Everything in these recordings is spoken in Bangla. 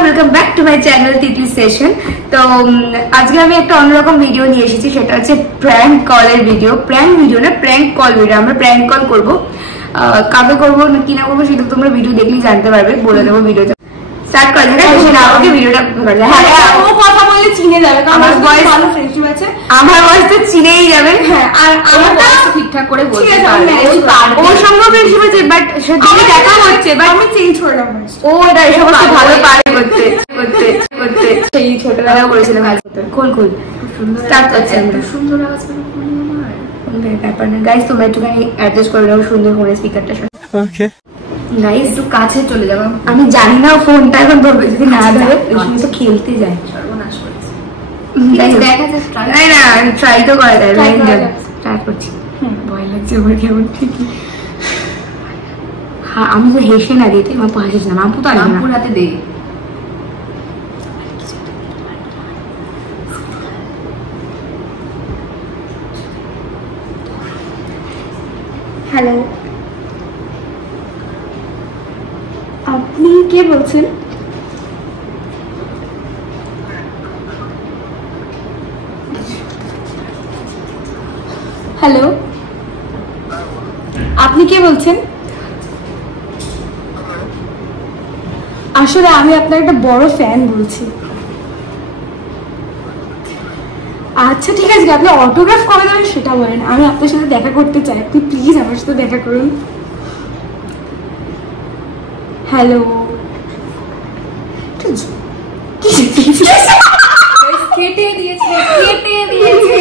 Welcome back to my channel Titli session. तो आज के আমি একটা অন্যরকম ভিডিও নিয়ে এসেছি, সেটা হচ্ছে প্র্যাঙ্ক কলের ভিডিও। প্র্যাঙ্ক ভিডিও না, প্র্যাঙ্ক কল ভিডিও। আমরা প্র্যাঙ্ক কল করব, কাকে করব না কি না করব সেটা তোমরা ভিডিও দেখলেই জানতে পারবে, বলে দেবো ভিডিওতে। স্টার্ট করা যাক, সেটা আমাকে ভিডিওটা করে। হ্যাঁ, ও কথা বললে চিনে যাবে, কারণ আমার ভয়েস ভালো ফ্রেন্ডশিপ আছে, আমার ভয়েস তো চিনেই যাবে। হ্যাঁ, আর আমার ভয়েস ঠিকঠাক করে বলতে পারবে, ওর সঙ্গে ফ্রেন্ডশিপ আছে, বাট সেটা দেখা হচ্ছে, বাট আমি চেঞ্জ করলাম। ও এটা এই সমস্ত ভালো পারে করতে করতে করতে, সেই ছোটবেলাও করেছিলাম। খোল খোল, স্টার্ট করছি। আমরা সুন্দর আওয়াজ করে বলি আমার ব্যাপার না গাইস, তোমরা একটুখানি অ্যাডজাস্ট করে নাও সুন্দর ফোনের স্পিকারটা শুনে। ওকে গাইস, একটু কাছে চলে যাবো। আমি জানি না ফোনটা এখন ধরবে, যদি না ধরে ওই সময় তো খেলতে যায়, সর্বনাশ করেছে। দেখা যাচ্ছে, না আমি ট্রাই তো করা যায়, ট্রাই করছি। ভয় লাগছে আমার কেমন ঠিকই। হ্যাঁ, আমি তো হেসে না দিতে, আমার হাসিস না, মাম্পু তো মাম্পুর হাতে দেই। হ্যালো, আপনি কে বলছেন? হ্যালো, আপনি কে বলছেন? আসলে আমি আপনার একটা বড় ফ্যান বলছি। আচ্ছা ঠিক আছে, আপনি অটোগ্রাফ করে দেবেন সেটা বলেন, আমি আপনার সাথে দেখা করতে চাই, আপনি প্লিজ আমার সাথে দেখা করুন। হ্যালো, কেটে দিয়েছে, কেটে দিয়েছে,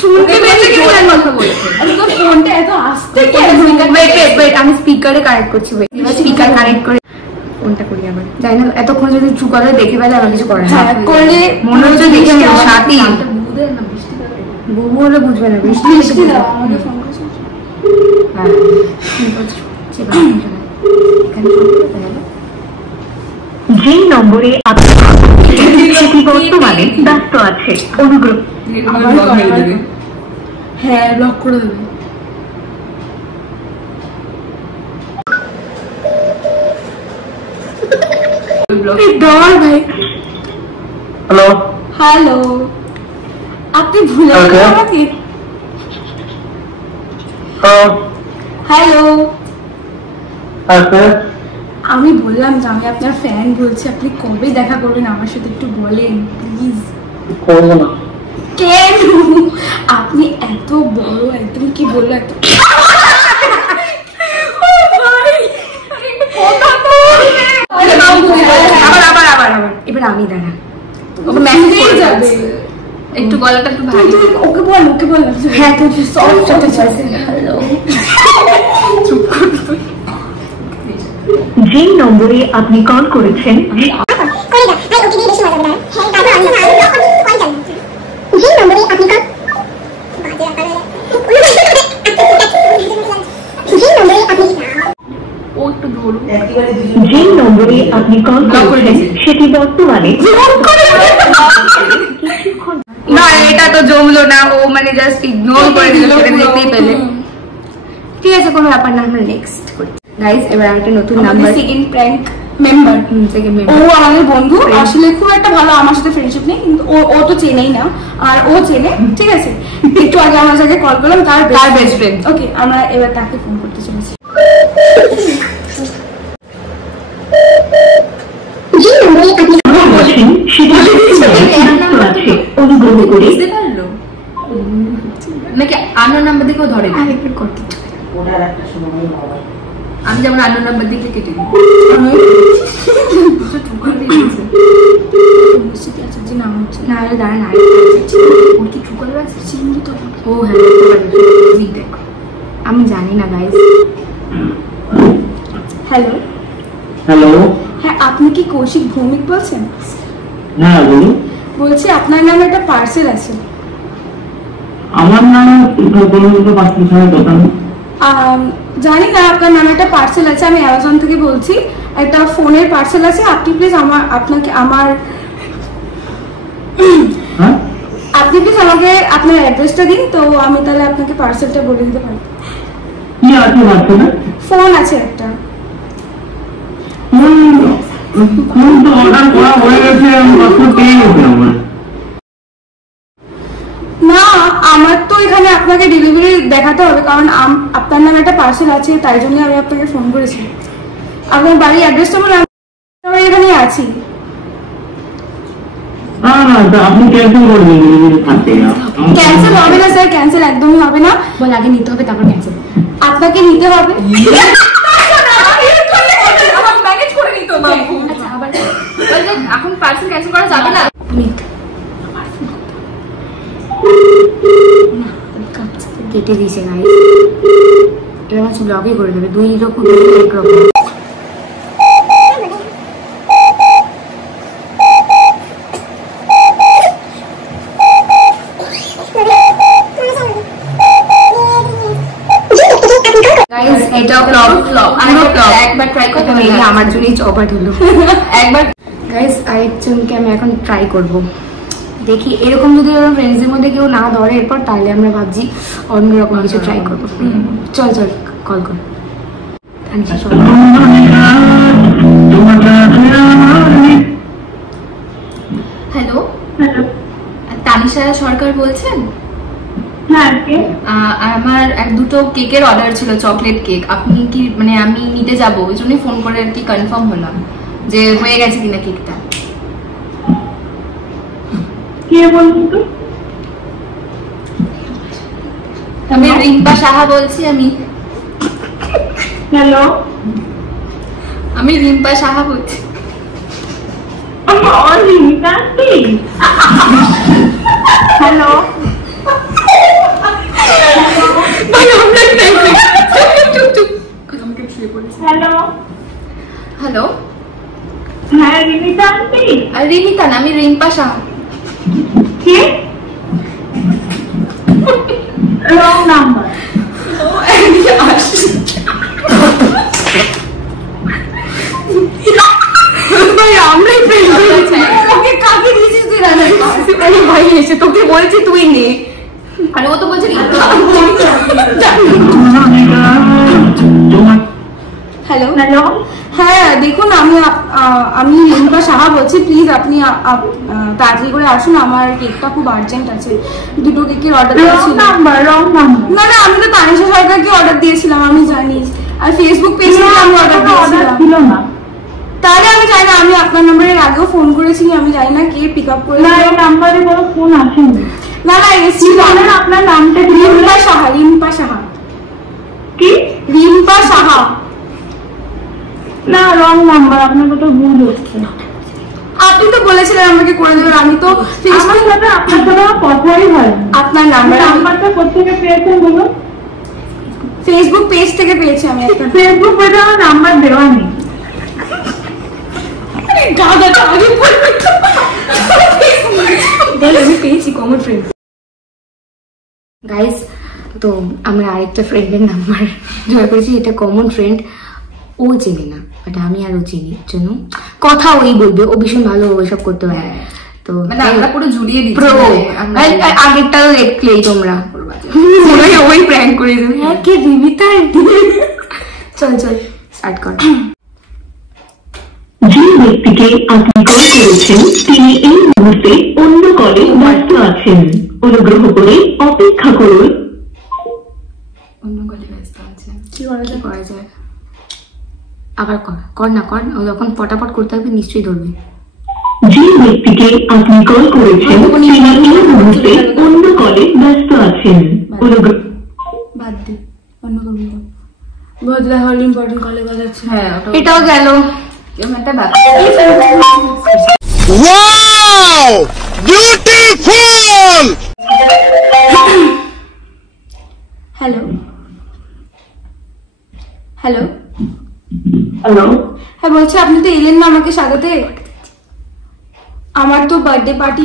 শুনতে পেয়েছে কি কথা বলছে? তোর ফোনটা এত আস্তে কেন? আমি স্পিকারে কানেক্ট করছি, স্পিকার কানেক্ট করে ফোনটা করি। আবার জানি না, এতক্ষণ যদি চুপ করে দেখে ফেলে আমার কিছু করে না, করলে মনে হচ্ছে দেখে সাথী বুবু হলে বুঝবে না। বৃষ্টি বৃষ্টি দাও আমাকে ফোন করছে। হ্যাঁ, যে নম্বরে আপনি বর্তমানে ব্যস্ত আছে অনুগ্রহ। হ্যাঁ, ব্লক করে দেবে। হ্যালো হ্যালো, আপনি ভুলে গেলেন আমাকে? হ্যালো, আমি বললাম যে আমি আপনার ফ্যান বলছি, আপনি কবে দেখা করবেন আমার সাথে একটু বলেন প্লিজ। কেন? আপনি এত বড়, একদম কি বললো, এত এবার আমি দাঁড়া, একটু গলাটা একটু ভারী, ওকে বল, ওকে বল। হ্যাঁ, তুই সফট সাথে চাইছে। হ্যালো, চুপ কর তুই। যে নম্বরে আপনি কল করেছেন যে নম্বরে আপনি কল করেছেন সেটি বর্তমানে না, এটা তো জমলো না, ও মানে জাস্ট ইগনোর করে দিল, সেটা দেখতেই পেলে। ঠিক আছে, কোনো ব্যাপার না, আমরা নেক্সট করি। গাইস, এবার একটা নতুন নাম্বার, সেকেন্ড প্র্যাঙ্ক মেম্বার, ও আমাদের বন্ধু, আসলে খুব একটা ভালো আমার সাথে ফ্রেন্ডশিপ নেই, কিন্তু ও তো চেনেই না, আর ও চেনে। ঠিক আছে, একটু আগে আমার সাথে কল করলাম, তার বেস্ট ফ্রেন্ড। ওকে, আমরা এবার তাকে ফোন করতে চলেছি। নাকি আনো নাম্বার দিকেও ধরে, আমি যেমন আনো নাম্বার দিকে কেটে দিই। আমি জানি না গাইস। হ্যালো হ্যালো, হ্যাঁ, আপনি কি কৌশিক ভৌমিক বলছেন? হ্যাঁ বলুন। বলছি আপনার নামে একটা পার্সেল আছে। আমার নাম দোকান, জানি না, আপনার নামে একটা পার্সেল আছে, আমি অ্যামাজন থেকে বলছি, একটা ফোনের পার্সেল আছে, আপনি প্লিজ আপনাকে আপনি প্লিজ আমাকে আপনার অ্যাড্রেসটা দিন, তো আমি তাহলে আপনাকে পার্সেলটা বলে দিতে পারি। কি আছে বাচ্চাটা? ফোন আছে একটা। ফোন তো অর্ডার করা হয়ে গেছে, আমি মাত্র পেয়ে গেছি আমার। না, আমার তো এখানে আপনাকে ডেলিভারি দেখাতে হবে, কারণ আপনার নামে একটা পার্সেল আছে, তাই জন্য আমি আপনাকে ফোন করেছি। আপনার বাড়ির অ্যাড্রেসটা বলে আমি এখানেই আছি। না না, আপনি ক্যান্সেল করে দিন। ক্যান্সেল হবে না স্যার, ক্যান্সেল একদমই হবে না। বল আগে নিতে হবে তারপর ক্যান্সেল। আপনাকে নিতে হবে। আচ্ছা আবার বলতে এখন পার্সেল ক্যান্সেল করা যাবে না। কেটে দিয়েছে গাড়ি, এবার হচ্ছে ব্লগে করে দেবে। দুই রকম এক রকম। এটা ফ্লপ একবার ট্রাই করতে মেরে আমার জন্যই চপাট হলো একবার। গাইস আরেকজনকে আমি এখন ট্রাই করব, দেখি এরকম যদি ফ্রেন্ডসদের মধ্যে কেউ না ধরে এরপর, তাহলে আমরা ভাবছি অন্যরকম কিছু ট্রাই করবো। চল চল কল কর। হ্যালো, তানিশা সরকার বলছেন? আমার এক দুটো কেকের অর্ডার ছিল, চকলেট কেক। আপনি কি মানে আমি নিতে যাবো, ওই জন্যই ফোন করে আর কি কনফার্ম হলাম যে হয়ে গেছে কিনা কেকটা। কে বলুন তো? আমি রিম্পা সাহা বলছি। হ্যালো, আমি রিম্পা সাহা বলছি। Hello, hello, hello. হ্যাঁ রিমিতা আন্টি। আর রিমিতা না, আমি রিম্পা সাহা। কে? Wrong number. তোকে বলছি তুই নে। আরে ও তো বলছে হ্যালো হ্যালো, হ্যাঁ দেখুন আমি রিম্পা সাহা বলছি। প্লিজ আপনি তাড়াতাড়ি করে আসুন, আমার কেকটা খুব আর্জেন্ট আছে। দুটো কেকের অর্ডার দিয়েছিলাম। না না, আমি তো তানিশা সরকারকে অর্ডার দিয়েছিলাম, আমি জানি। আর ফেসবুক পেজে আমি অর্ডার দিয়েছিলাম। তাহলে আমি জানি না, আমি আপনার নাম্বারের আগেও ফোন করেছি, আমি জানি না কে পিক আপ করে। না, এই নাম্বারে কোনো ফোন আসেনি। না না, এসেছিল। আপনার নামটা রিম্পা সাহা। রিম্পা সাহা। কি? রিম্পা সাহা। না, রং নাম্বার। আপনার তো ভুল হচ্ছে। আপনি তো বলেছিলেন আমাকে করে দেবেন, আমি তো আমার সাথে আপনার সাথে কথাই হয়। আপনার নাম্বারটা কোথেকে পেয়েছেন বলুন? ফেসবুক পেজ থেকে পেয়েছি আমি। একটা ফেসবুক পেজে আমার নাম্বার দেওয়া নেই। আমি পেয়েছি কমন ফ্রেন্ড। গাইস, তো আমরা আরেকটা ফ্রেন্ডের নাম্বার জয় করেছি, এটা কমন ফ্রেন্ড। ও চেনে না, বাট আমি আর ও চিনি, জন্য কথা ওই বলবে। ও ভীষণ ভালো ওইসব করতে পারে। তো মানে আমরা পুরো জুড়িয়ে দিচ্ছি। আগেরটা তো দেখলেই তোমরা, ওই প্র্যাঙ্ক করে দেবে। হ্যাঁ কে রিমিতা? চল চল স্টার্ট কর। যে ব্যক্তিকে আপনি কল করেছেন তিনি এই মুহূর্তে অন্য কলে ব্যস্ত আছেন। অনুগ্রহ করে অপেক্ষা করুন। অন্য কলে ব্যস্ত আছেন। কি করা যায়? আবার কর না কর, ও যখন পটাপট করতে হবে নিশ্চয়ই ধরবে। যে ব্যক্তিকে আপনি কল করেছেন তিনি এই মুহূর্তে অন্য কলে ব্যস্ত আছেন। বাদ দে, অন্য কোনো বদলা হল ইম্পর্টেন্ট কলে বাজাচ্ছে। হ্যাঁ, এটাও গেল। একটা ব্যাপার। Wow! Beautiful! Hello hello hello, হ্যাঁ বলছি, আপনি তো এলেন না আমাকে স্বাগতে। আমার তো বার্থডে পার্টি।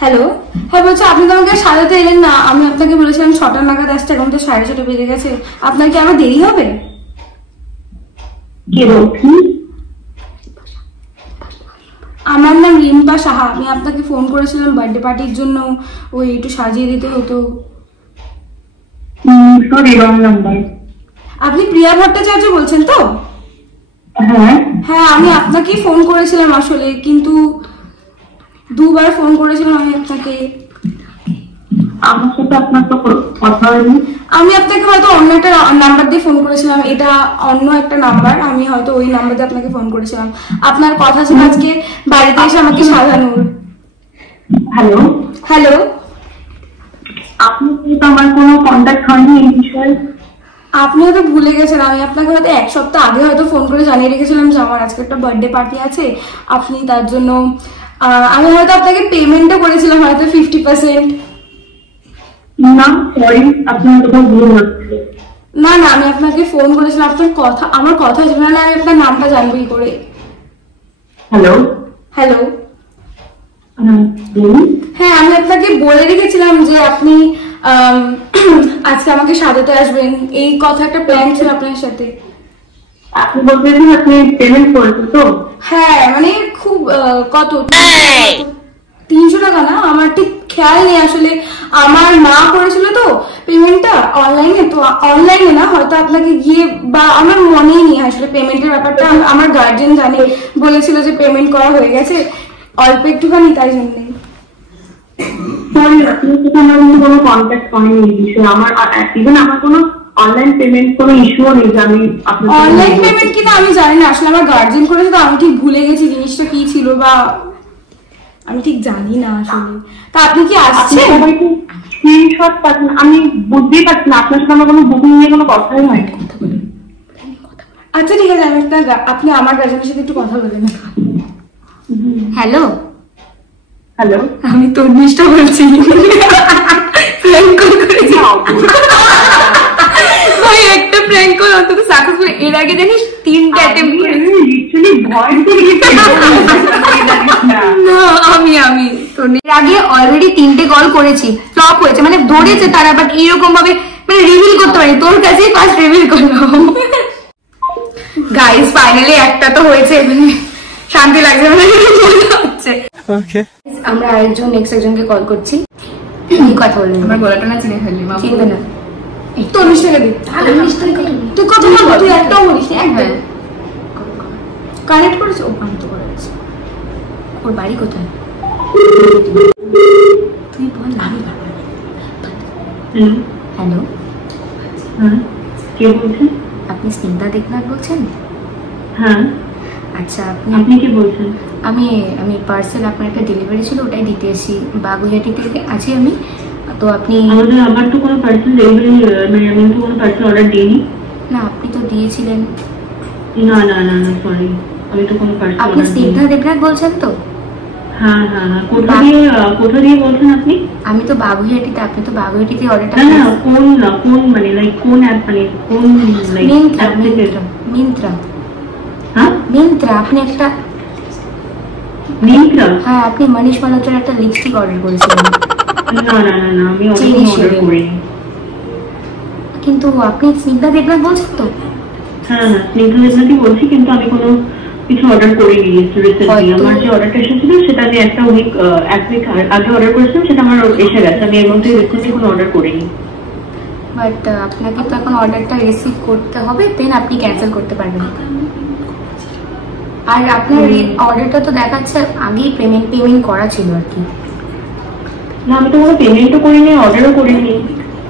হ্যালো, হ্যাঁ বলছি, আপনি তো আমাকে সাজাতে এলেন না। আমি আপনাকে বলেছিলাম 6টা নাগাদ আসতে, এখন তো 6:30 বেজে গেছে। আপনার কি আবার দেরি হবে? কে বলছেন? আমার নাম রিম্পা সাহা। আমি আপনাকে ফোন করেছিলাম বার্থডে পার্টির জন্য, ওই একটু সাজিয়ে দিতে হতো। Sorry, wrong number. আপনি প্রিয়া ভট্টাচার্য বলছেন তো? হ্যাঁ হ্যাঁ, আমি আপনাকেই ফোন করেছিলাম আসলে, কিন্তু দুবার ফোন করেছিলাম আমি আপনাকে। আমার সাথে আপনার তো কথা হয়নি। আমি আপনাকে হয়তো অন্য একটা নাম্বার দিয়ে ফোন করেছিলাম, এটা অন্য একটা নাম্বার, আমি হয়তো ওই নাম্বার দিয়ে আপনাকে ফোন করেছিলাম। আপনার কথা ছিল আজকে বাড়িতে এসে আমাকে সাজানোর। হ্যালো হ্যালো, আপনার সাথে আমার কোনো কন্ট্যাক্ট হয়নি এই বিষয়ে? আপনি হয়তো ভুলে গেছেন, আমি আপনাকে হয়তো এক সপ্তাহ আগে হয়তো ফোন করে জানিয়ে রেখেছিলাম যে আমার আজকে একটা বার্থডে পার্টি আছে, আপনি তার জন্য আমি হয়তো আপনাকে পেমেন্টও করেছিলাম হয়তো 50%। না সরি, আপনার কোথাও ভুল হচ্ছে। না না, আমি আপনাকে ফোন করেছিলাম, আপনার কথা আমার কথা হয়েছিল, নাহলে আমি আপনার নামটা জানবো কি করে। হ্যালো হ্যালো, বলুন। হ্যাঁ, আমি আপনাকে বলে রেখেছিলাম যে আপনি আজকে আমাকে সাজাতে আসবেন, এই কথা একটা প্ল্যান ছিল আপনার সাথে। আপনি বলছেন আপনি পেমেন্ট করেছেন তো? হ্যাঁ, মানে খুব কত 300 টাকা না, আমার ঠিক খেয়াল নেই আসলে, আমার মা করেছিল তো পেমেন্টটা অনলাইনে, তো অনলাইনে না হয়তো আপনাকে গিয়ে, বা আমার মনেই নেই আসলে পেমেন্টের ব্যাপারটা, আমার গার্জেন জানে, বলেছিল যে পেমেন্ট করা হয়ে গেছে অল্প একটুখানি, তাই জন্যই। সরি, আপনার সাথে আমার কোনো কন্ট্যাক্ট হয়নি এই বিষয়ে। আমার ইভেন আমার কোনো অনলাইন পেমেন্ট কোনো ইস্যুও নেই যে আমি আপনার অনলাইন পেমেন্ট কিনা আমি জানি না, আসলে আমার গার্জেন করেছে তো আমি ঠিক ভুলে গেছি জিনিসটা কি ছিল, বা আমি ঠিক জানি না আসলে। তা আপনি কি আসছেন? স্ক্রিনশট পাঠান, আমি বুঝতেই পারছি না, আপনার সাথে আমার কোনো বুকিং নিয়ে কোনো কথাই হয়নি। আচ্ছা ঠিক আছে, আমি আপনি আমার গার্জেনের সাথে একটু কথা বলে নেন। হ্যালো, হ্যালো, আমি তন্মিষ্টা বলছি। প্র্যাঙ্ক কল করেছি, ওই একটা প্র্যাঙ্ক কল অন্তত সাকসেসফুল। এর আগে জানিস 3টে অ্যাটেম্প করেছি। লিটারালি ভয় পেয়ে গেছি। না, আমি তো এর আগে অলরেডি 3টে কল করেছি, ফ্লপ হয়েছে, মানে ধরেছে তারা, বাট এইরকম ভাবে মানে রিভিল করতে পারি, তোর কাছেই ফার্স্ট রিভিল করলাম। গাইস ফাইনালি একটা তো হয়েছে, মানে শান্তি লাগছে, মানে মনে হচ্ছে। আমরা আরেকজন নেক্সট একজনকে কল করছি, কি কথা বলবেন? আমার গলাটা না চিনে ফেললি, মা চিনবে না, তন্মিষ্টাকে দিই। তুই কথা বল, তুই একটাও বলিস না, একদম কানেক্ট করেছে। ও আমি তো করেছি। ওর বাড়ি কোথায় তুই বল, আমি হ্যালো, কে বলছেন? আপনি স্নিগ্ধা দেবনাথ বলছেন? হ্যাঁ। আচ্ছা, আপনি কি বলছেন? আমি পার্সেল, আপনার একটা ডেলিভারি ছিল, ওটাই দিতে এসেছি, বাগুইহাটিতে আছি আমি। তো আপনি আমার তো কোনো পার্সেল ডেলিভারি, মানে আমি তো কোনো পার্সেল অর্ডার দিইনি। না, আপনি তো দিয়েছিলেন। না না না না সরি, আমি তো কোনো পার্সেল আপনি অর্ডার দিইনি। স্নিগ্ধা দেবনাথ বলছেন তো? হ্যাঁ হ্যাঁ হ্যাঁ, কোথা দিয়ে বলছেন আপনি? আমি তো বাগুইহাটিতে, আপনি তো বাগুইহাটিতে অর্ডারটা। না না, কোন মানে লাইক কোন অ্যাপ, মানে কোন লাইক অ্যাপ থেকে? মিন্ত্রা। হ্যাঁ মিন্ত্রা, আপনি একটা, মিন্ত্রা? হ্যাঁ, আপনি মনীষ মালহোত্রার একটা লিপস্টিক অর্ডার করেছিলেন। না না না না, আমি অর্ডার করিনি। কিন্তু আপনি স্নিগ্ধা দেবনাথ বলছেন তো? হ্যাঁ হ্যাঁ, স্নিগ্ধা দেবনাথই বলছি, কিন্তু আমি কোনো কিছু অর্ডার করিনি রিসেন্টলি। আমার যে অর্ডারটা এসেছিল সেটা আমি এক উইক আগে অর্ডার করেছিলাম, সেটা আমার এসে গেছে। আমি এর মধ্যে রিসেন্টলি কোনো অর্ডার করিনি। বাট আপনাকে তো এখন অর্ডারটা রিসিভ করতে হবে, দেন আপনি ক্যান্সেল করতে পারবেন। আর আপনার অর্ডারটা তো দেখাচ্ছে আগেই পেমেন্ট করা ছিল আর কি। না, আমি তো কোনো পেমেন্টও করিনি, অর্ডারও করিনি।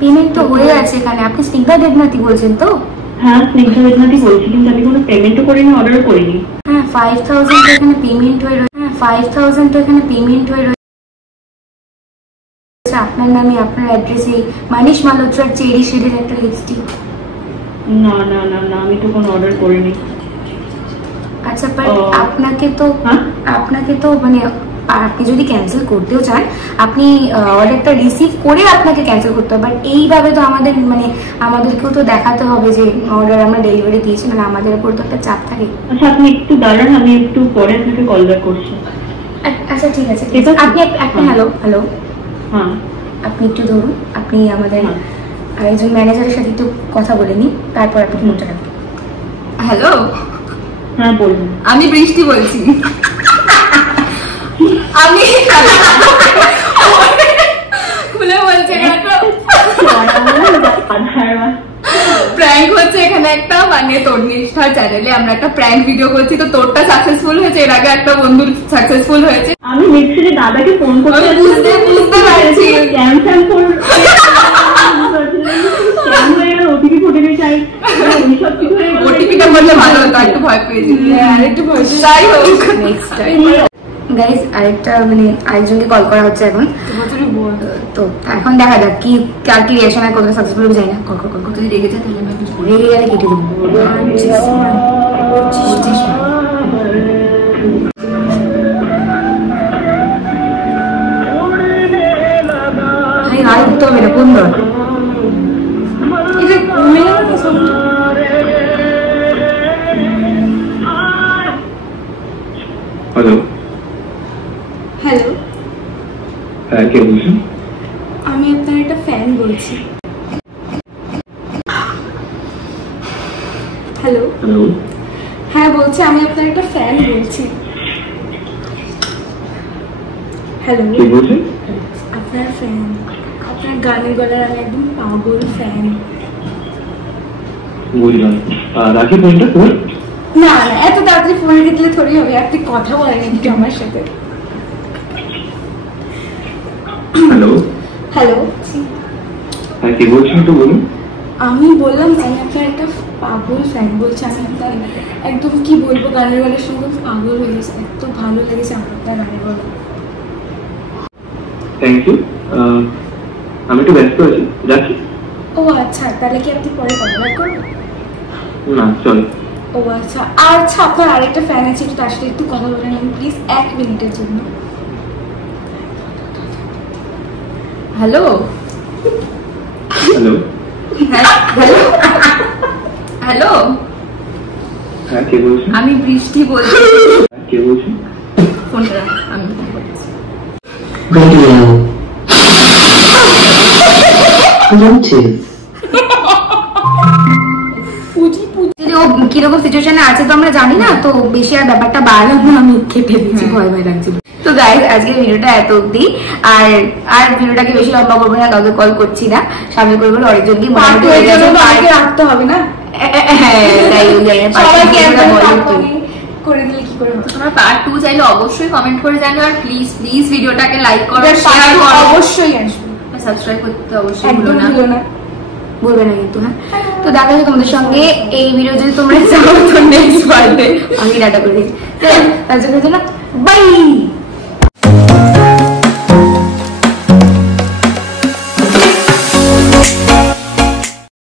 পেমেন্ট তো হয়ে আছে এখানে। আপনি স্নিগ্ধা দেবনাথই বলছেন তো? হ্যাঁ, স্নিগ্ধা দেবনাথই বলছি, কিন্তু আমি কোনো পেমেন্টও করিনি, অর্ডারও করিনি। হ্যাঁ, 5000 তো এখানে পেমেন্ট হয়ে রয়েছে। হ্যাঁ, 5000 তো এখানে পেমেন্ট হয়ে রয়েছে আপনার নামে, আপনার অ্যাড্রেসে, মনীষ মালহোত্রার চেরি শেডের একটা লিপস্টিক। না না না না, আমি তো কোনো অর্ডার করিনি। আচ্ছা, বাট আপনাকে তো মানে আপনি যদি ক্যান্সেল করতেও চান, আপনি অর্ডারটা রিসিভ করে আপনাকে ক্যান্সেল করতে হবে। বাট এইভাবে তো আমাদেরকেও তো দেখাতে হবে যে অর্ডার আমরা ডেলিভারি দিয়েছি, মানে আমাদের উপর তো একটা চাপ থাকে। আচ্ছা, আপনি একটু দাঁড়ান, আমি একটু পরে আপনাকে কল ব্যাক করছি। আচ্ছা ঠিক আছে, আপনি একটা হ্যালো, হ্যাঁ, আপনি একটু ধরুন, আপনি আমাদের আরেকজন ম্যানেজারের সাথে একটু কথা বলে নিন, তারপর আপনি ফোনটা রাখবেন। হ্যালো, হ্যাঁ বলুন। আমি বৃষ্টি বলছি। আমি খুলে বলছি প্র্যাঙ্ক হচ্ছে এখানে একটা, মানে তোর নিষ্ঠার চ্যানেলে আমরা একটা প্র্যাঙ্ক ভিডিও করছি, তো তোরটা সাকসেসফুল হয়েছে, এর আগে একটা বন্ধুর সাকসেসফুল হয়েছে। আমি লিটারালি দাদাকে ফোন করতে বুঝতে পারছি ক্যান্সেল করে ওটিপি ফুটে চাই সব কিছু ওটিপিটা বললে ভালো হতো, একটু ভয় পেয়েছি। একটু ভয় যাই হোক নেক্সট টাইম গাইস আরেকটা মানে আরেকজনকে কল করা হচ্ছে এখন, তো এখন দেখা যাক কি কার কি রিঅ্যাকশন আর কতটা সাকসেসফুল হবে জানি না। কল কল কল, যদি রেগে যায় তাহলে আমি রেগে গেলে কেটে দেবো। ভাই আর উঠতে হবে না, কোন দর হ্যালো হ্যালো, হ্যাঁ কে বলছেন? আমি আপনার একটা ফ্যান বলছি। হ্যালো হ্যালো হ্যাঁ বলছি, আমি আপনার একটা ফ্যান বলছি। হ্যালো কে বলছেন? আপনার ফ্যান, আপনার গানের গলার আমি একদম পাগল ফ্যান। বুঝলাম, রাখি ফোনটা তোমার? না না, এত তাড়াতাড়ি ফোন রেখে দিলে থোড়ি হবে, আপনি কথা বলেন একটু আমার সাথে। হ্যালো হ্যালো হ্যাঁ কে বলছেন তো বলুন। আমি বললাম আমি আপনার একটা পাগল ফ্যান বলছি। আমি আপনার একদম কি বলবো, গানের গলার সঙ্গে পাগল হয়ে গেছে, এত ভালো লেগেছে আমার আপনার গানের গলা। থ্যাংক ইউ, আমি একটু ব্যস্ত আছি, যাচ্ছি। ও আচ্ছা, তাহলে কি আপনি পরে কথা করবেন? না চল। ও আচ্ছা, আচ্ছা আপনার আরেকটা ফ্যান আছে, একটু তার সাথে একটু কথা বলেন প্লিজ, 1 মিনিটের জন্য। হ্যালো হ্যালো হ্যালো হ্যালো হ্যাঁ কে বলছেন? আমি বৃষ্টি বলছি। কে বলছেন? ফোনটা রাখ, আমি ফোন করছি। Radio. Bluetooth. যদি ও কিরকম সিচুয়েশনে আছে তো আমরা জানি না, তো বেশি আর ব্যাপারটা বাড়লাম না, আমি কেটে দিচ্ছি, ভয় ভয় লাগছিল। তো গাইস আজকের ভিডিওটা এত অব্দি, আর ভিডিওটাকে বেশি লম্বা করবো না, কাউকে কল করছি না, সামনে করবো অনেকজনকে রাখতে হবে না। করে দিলে কি করে হবে? তোমরা পার্ট 2 চাইলে অবশ্যই কমেন্ট করে জানিও, আর প্লিজ প্লিজ ভিডিওটাকে লাইক করো, শেয়ার পার্ট করো, অবশ্যই আসবে, সাবস্ক্রাইব করতে অবশ্যই একদম ভুলো না। ভুলো না, বলবে না কিন্তু। হ্যাঁ, তো দেখা যাবে তোমাদের সঙ্গে এই ভিডিও যদি তোমরা চাও তো নেক্সট পার্টে আমি ডাটা করে দিই। তার জন্য বাই।